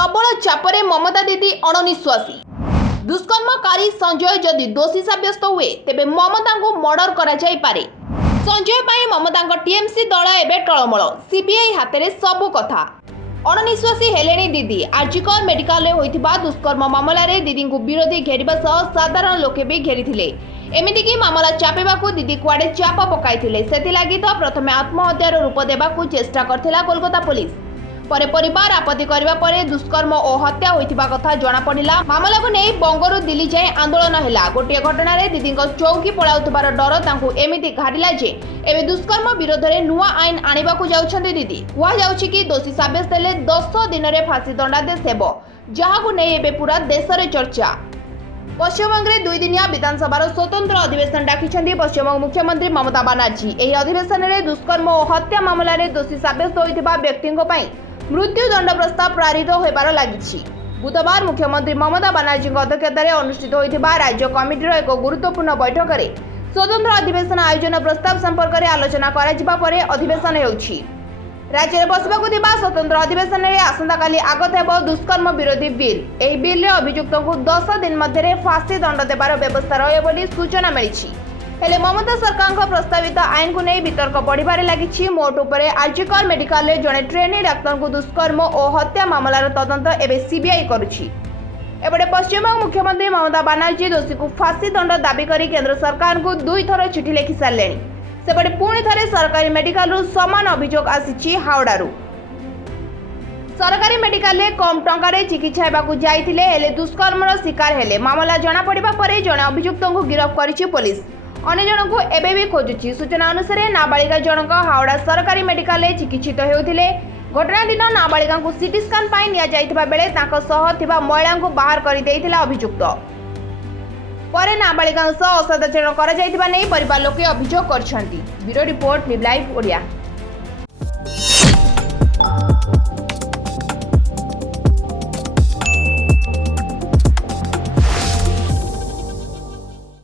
प्रबल चापरे ममता दीदी अणनिश्वासी। दुष्कर्मकारी संजय जदि दोषी साब्यस्त हुए तेबे ममता को मर्डर करा जाई पारे। संजय पाई ममता टीएमसी दल एबे टळमळ। सीबीआई हाथ में सबु कथा। अणनिश्वासी हेलेनी दीदी। आर्जिकर मेडिकल रे होइथिबा दुष्कर्म मामला रे दीदी को विरोधी घेरिबा सह साधारण लोके भी घेरिथिले। एमिति कि मामला चापेबाकू दीदी कुआडे चाप पकाइथिले। सेथिलागि तो प्रथमे आत्महत्यार रूप देबाकू चेष्टा करथिला कोलकाता पुलिस। परे परिवार आपत्ति करबा परे दुष्कर्म और हत्या होइथिबा कथा जणा पड़िला। मामला को नै बंगरु दिल्ली जाय आंदोलन हैला। गोटे घटना रे दीदी चौकी पळाउथबार डर तांकू एमिति घाडिला जे एबे दुष्कर्म विरोध रे नुआ आईन आनिबाकू जाउछन्ती दीदी। कुआ जाउछि कि दोषी साब्यस्त हेले 10 दिन रे फांसी दंडादेश हेबो, जहाकू नै एबे पूरा देश रे चर्चा। पश्चिमबंग में 2 दिनिया विधानसभा स्वतंत्र अधिवेशन डाकिछन्ती पश्चिमबंग मुख्यमंत्री ममता बनर्जी। एही अधिवेशन में दुष्कर्म और हत्या मामला रे दोषी साब्यस्त होइथिबा व्यक्तिଙ୍କ ପାଇଁ मृत्युदंड प्रस्ताव पारित होबार लागिछि। बुधवार मुख्यमंत्री ममता बनर्जी अध्यक्षतार अनुष्ठित होइथिबा राज्य कमिटीर एक गुरुत्वपूर्ण बैठक में स्वतंत्र अधिवेशन आयोजन प्रस्ताव संपर्क में आलोचना कराजिबा परे अधिवेशन हेउछि। राज्य में बसबाकू थिबा स्वतंत्र अधिवेशन में आसंताकाली आगत हेबो दुष्कर्म विरोधी बिल। एही बिल रे अभियुक्त को 10 दिन मध्य फांसी दंड देबार व्यवस्था रहे बोली सूचना मिली। हेले ममता सरकार प्रस्तावित आईन को नहीं वितर्क बढ़िबारे लागिछि। मोट उपरे आर्जिकर मेडिकल रे जने ट्रेनी डाक्तर को दुष्कर्म और हत्या मामलार तदंत एबे सीबीआई करुछि। एबडे पश्चिमबंग मुख्यमंत्री ममता बनर्जी दोषी को फांसी दंड दाबी करी केंद्र सरकार को 2 थर चिठी लिखि सारलेनी। सेपटे पुणी थरे सरकारी मेडिकल रु समान अभियोग आसीछि हावड़ारू। सरकारी मेडिकल रे कम टंका चिकित्सा हेबाकू जाइथिले हेले दुष्कर्मर शिकार हेले। मामला जना पड़िबा परे जने अभियुक्त को गिरफ्त करिछि पुलिस। अन्य जन को एबे भी खोजुछि। सूचना अनुसार नाबालिका जनक हावड़ा सरकारी मेडिकल रे चिकित्सित हेउथिले। घटना दिन नाबालिका को सीटी स्कैन पाई निया जाइथिबा बेले ताको सह थिबा महिला को बाहर करि देइथिला अभियुक्त। परे नाबालिका सह असदाचरण करा जाइथिबा नै परिवार लोके अभियोग करछन्ती। Bureau report live live Odia.